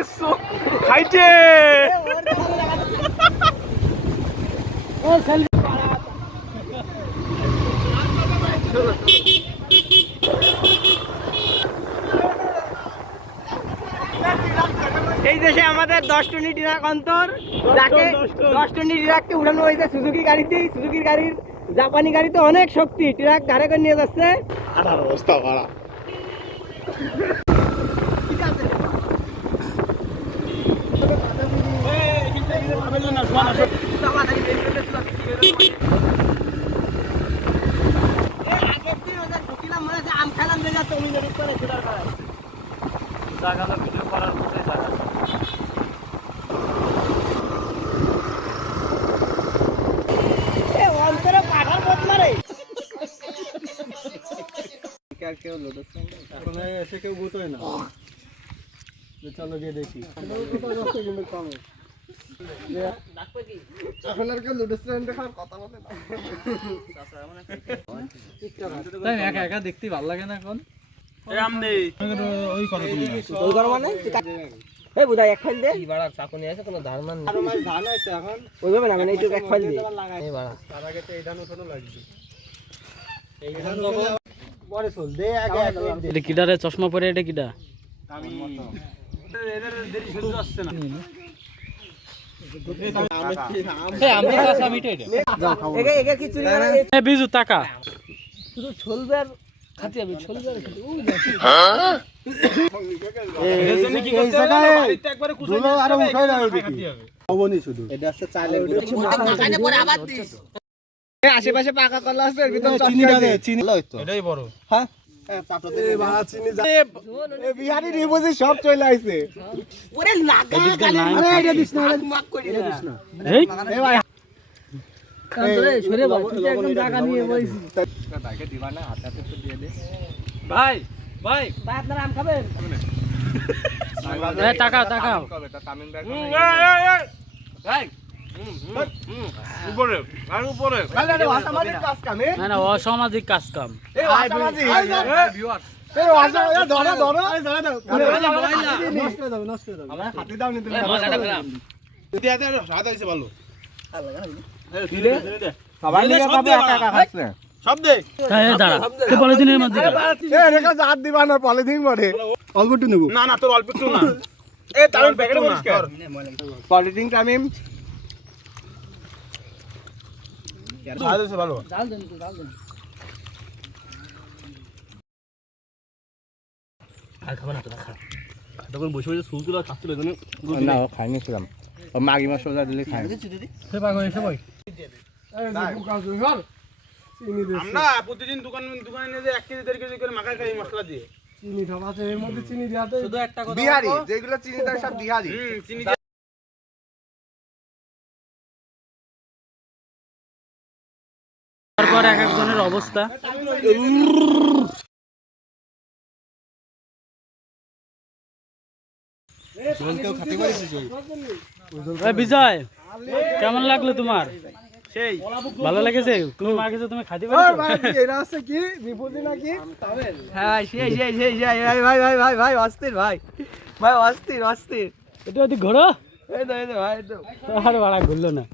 এসছো খাইতে এই দেশে আমাদের 10 টনি ট্রাক অন্তর, যাকে 10 টনি ট্রাককে উঠানো হয়েছে সুজুকি গাড়িতে। সুজুকির গাড়ির জাপানি গাড়িতে অনেক শক্তি, ট্রাক ধারে করে নিয়ে যাচ্ছে। অবস্থা ভাড়া আম খেলাম ভিডিও করার মতোই জায়গা। অন্তরে পাঠার পথ মারে কেউ এসে কেউ গোতোয় না। চলো গিয়ে দেখি কিন্তু কমে এখন আর কেউ লুডো স্ট্যান্ডে খাওয়ার কথা বলে না। একা একা দেখতে ভালো লাগে না এখন। ওই করো তুমি ওই করো মানে এই বুঝাই এক ফাইল দে। কি বাড়া চাকু নিয়ে আছে, কোনো ধার মান আরো মাছ ধান আছে এখন ওইভাবে না, মানে এইটুকু এক ফাইল দে। এই বাড়া তার আগে তো এই ধান উঠানো লাগবে। এই ধান পরে চল দে আগে এটা কিডা রে? চশমা পরে এটা কিডা? আমি এদের দেরি শুরু আসছে না। আমি কাঁচা মিটে এটা এগে কি চুরি করে এই বিজু টাকা শুধু ছলবে আর খাতি আমি ছলবে আর খাতি ওই এই জায়গায় বাড়িতে একবারে কুচে আরো উঠাই দাও দেখি হবনি শুধু এটা আছে চালের গুঁড়ো মাখানে পরে আবার দিস। এই আশেপাশে পাকা কলা আছে, এর ভিতর চিনি দে, চিনি লইতো এটাই বড়। হ্যাঁ এই বাড়া চিনি যা এই বিহারি রিবুজি সব চলে আইছে। ওরে লাগা আরে এটা দিস না, মাক করি না এই এই ভাই কান্তরে সরে ভাই তুই একদম টাকা নিয়ে বইছি। ভাইকে দিবা না, হাতে হাতে তো দিয়ে দে। ভাই ভাই ভাই আপনারা আম খাবেন? এই টাকা টাকা কবে তা তামিম ব্যাগ ভাই উপরে আর উপরে কালে হাতামারি কাজ কামে না না অসামাজিক কাজ কাম। এই হাতামাজি ভিউয়ার এই ওয়াজা ধরো ধরো নষ্ট করে দাও নষ্ট করে দাও আমরা হাতে দাও নিতে দে দে রাত হইছে ভালো দিলে সবাই মিলে খাবে একা একা খাচ্ছে সব দে এই দাঁড়া তুই পলিথিনের মধ্যে এ রেখা জাত দিবা না পলিথিন মরে অল্প একটু নেব না না তোর অল্প একটু না এ তামিম প্যাকেটে পরিষ্কার পলিথিন তামিম ভালো হইছে ভালো ডাল দেন তো, ডাল দেন। আর খাবে না তো খা তখন বসে বসে সুলতুলা খাচ্ছিল এজন্য না খাইনি ছিলাম মাগি মাছ সোজা দিলে খাই সে পাগল এসে ভাই আমরা প্রতিদিন দোকানে নিয়ে যে 1 কেজি 1.5 কেজি করে মাখাই খাই মশলা দিয়ে চিনি খাওয়া আছে এর মধ্যে চিনি দিয়াতে শুধু একটা কথা বিহারি যেগুলো চিনি দেয় সব বিহারি চিনি তারপর এক একজনের অবস্থা কেউ খেতে পারিস এই বিজয় কেমন লাগলো তোমার? সেই ভালো লেগেছে? তুমি মা কিছু তুমি খাইতে পারো? ভাই এরা আছে কি বিপুজি নাকি হ্যাঁ সেই ভাই ভাই ভাই ভাই অস্থির ভাই ভাই অস্থির অস্থির। এটা ওদিক ঘোরো এই তো ভাই এই তো আর বাড়া ঘুরলো না।